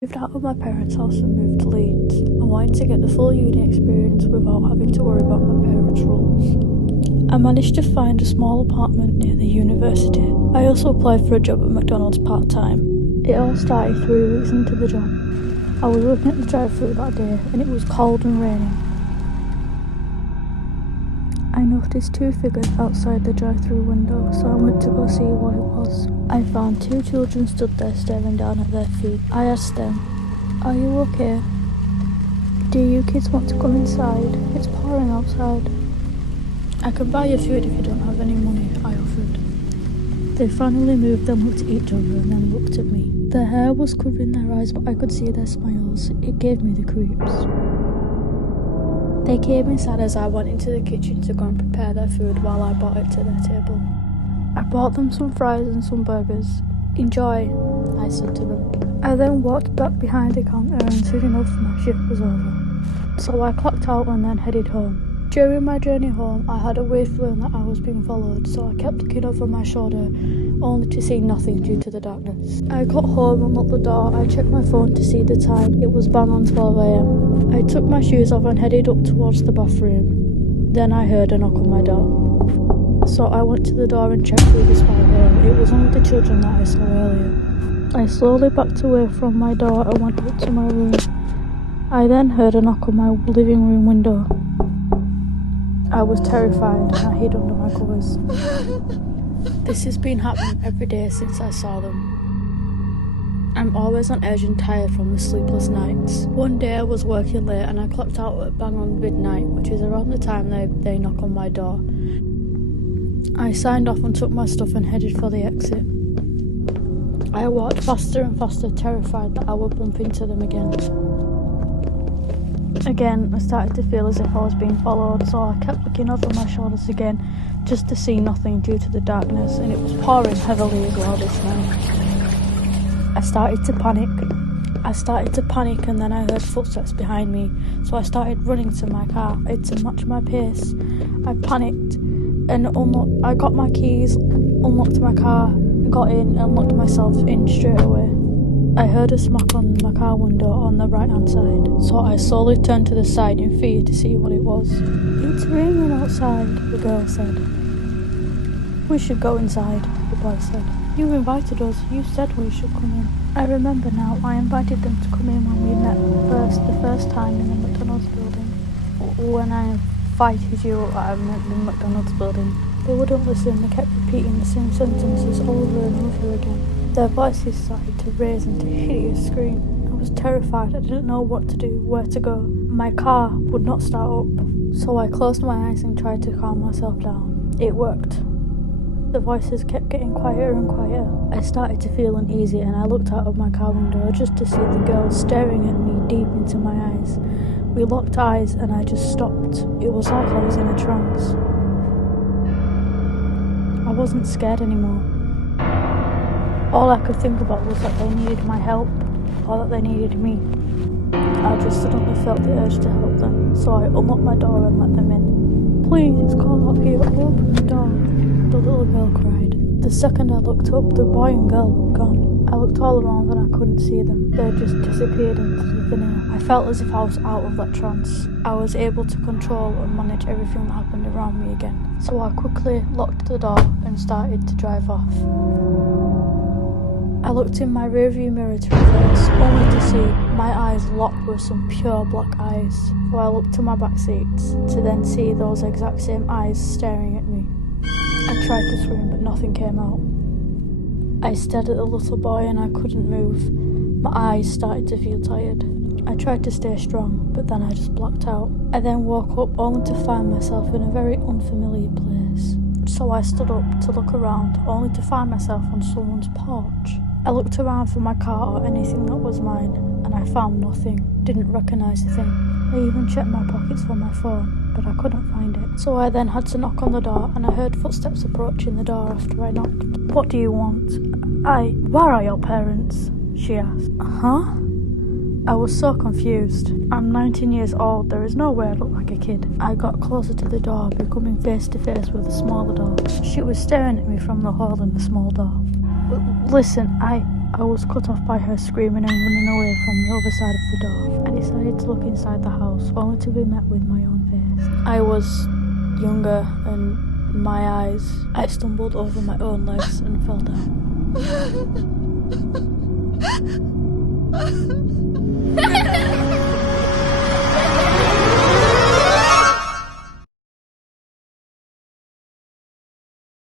Moved out of my parents' house and moved to Leeds. I wanted to get the full uni experience without having to worry about my parents' rules. I managed to find a small apartment near the university. I also applied for a job at McDonald's part-time. It all started 3 weeks into the job. I was working at the drive-thru that day and it was cold and raining. I noticed 2 figures outside the drive-thru window, so I went to go see what it was. I found 2 children stood there staring down at their feet. I asked them, "Are you okay? Do you kids want to come inside? It's pouring outside." "I can buy you food if you don't have any money," I offered. They finally moved, then looked at each other and then looked at me. Their hair was covering their eyes, but I could see their smiles. It gave me the creeps. They came inside as I went into the kitchen to go and prepare their food while I brought it to their table. I bought them some fries and some burgers. "Enjoy," I said to them. I then walked back behind the counter and soon enough my shift was over. So I clocked out and then headed home. During my journey home, I had a weird feeling that I was being followed, so I kept looking over my shoulder, only to see nothing due to the darkness. I got home and locked the door. I checked my phone to see the time. It was bang on 12 AM. I took my shoes off and headed up towards the bathroom. Then I heard a knock on my door. So I went to the door and checked through the small hole. It was only the children that I saw earlier. I slowly backed away from my door and went up to my room. I then heard a knock on my living room window. I was terrified and I hid under my covers. This has been happening every day since I saw them. I'm always on edge and tired from the sleepless nights. One day I was working late and I clocked out at bang on midnight, which is around the time they knock on my door. I signed off and took my stuff and headed for the exit. I walked faster and faster, terrified that I would bump into them again. Again, I started to feel as if I was being followed, so I kept looking over my shoulders again, just to see nothing due to the darkness, and it was pouring heavily as well this time. I started to panic and then I heard footsteps behind me, so I started running to my car to match my pace. I panicked and I got my keys, unlocked my car, got in and locked myself in straight away. I heard a smack on my car window on the right hand side, so I slowly turned to the side in fear to see what it was. "It's raining outside," the girl said. "We should go inside," the boy said. "You invited us, you said we should come in." I remember now, I invited them to come in when we met the first time in the McDonald's building. When I invited you at the McDonald's building. They wouldn't listen, they kept repeating the same sentences over and over again. Their voices started to raise into a hideous scream. I was terrified, I didn't know what to do, where to go. My car would not start up, so I closed my eyes and tried to calm myself down. It worked. The voices kept getting quieter and quieter. I started to feel uneasy and I looked out of my car window just to see the girl staring at me deep into my eyes. We locked eyes and I just stopped. It was like I was in a trance. I wasn't scared anymore. All I could think about was that they needed my help, or that they needed me. I just suddenly felt the urge to help them, so I unlocked my door and let them in. "Please, it's cold out here, open the door," the little girl cried. The second I looked up, the boy and girl were gone. I looked all around and I couldn't see them. They just disappeared into the thin air. I felt as if I was out of that trance. I was able to control and manage everything that happened around me again. So I quickly locked the door and started to drive off. I looked in my rearview mirror to reverse, only to see my eyes locked with some pure black eyes. So I looked to my back seats to then see those exact same eyes staring at me. I tried to scream, but nothing came out. I stared at the little boy and I couldn't move. My eyes started to feel tired. I tried to stay strong, but then I just blacked out. I then woke up only to find myself in a very unfamiliar place. So I stood up to look around, only to find myself on someone's porch. I looked around for my car or anything that was mine, and I found nothing. Didn't recognise a thing. I even checked my pockets for my phone, but I couldn't find it. So I then had to knock on the door, and I heard footsteps approaching the door after I knocked. "What do you want?" "Where are your parents?" she asked. "Huh?" I was so confused. I'm 19 years old, there is no way I look like a kid. I got closer to the door, becoming face to face with the smaller door. She was staring at me from the hole in the small door. "Listen, I was cut off by her screaming and running away from the other side of the door. I decided to look inside the house, only to be met with my own face. I was younger and my eyes. I stumbled over my own legs and fell down.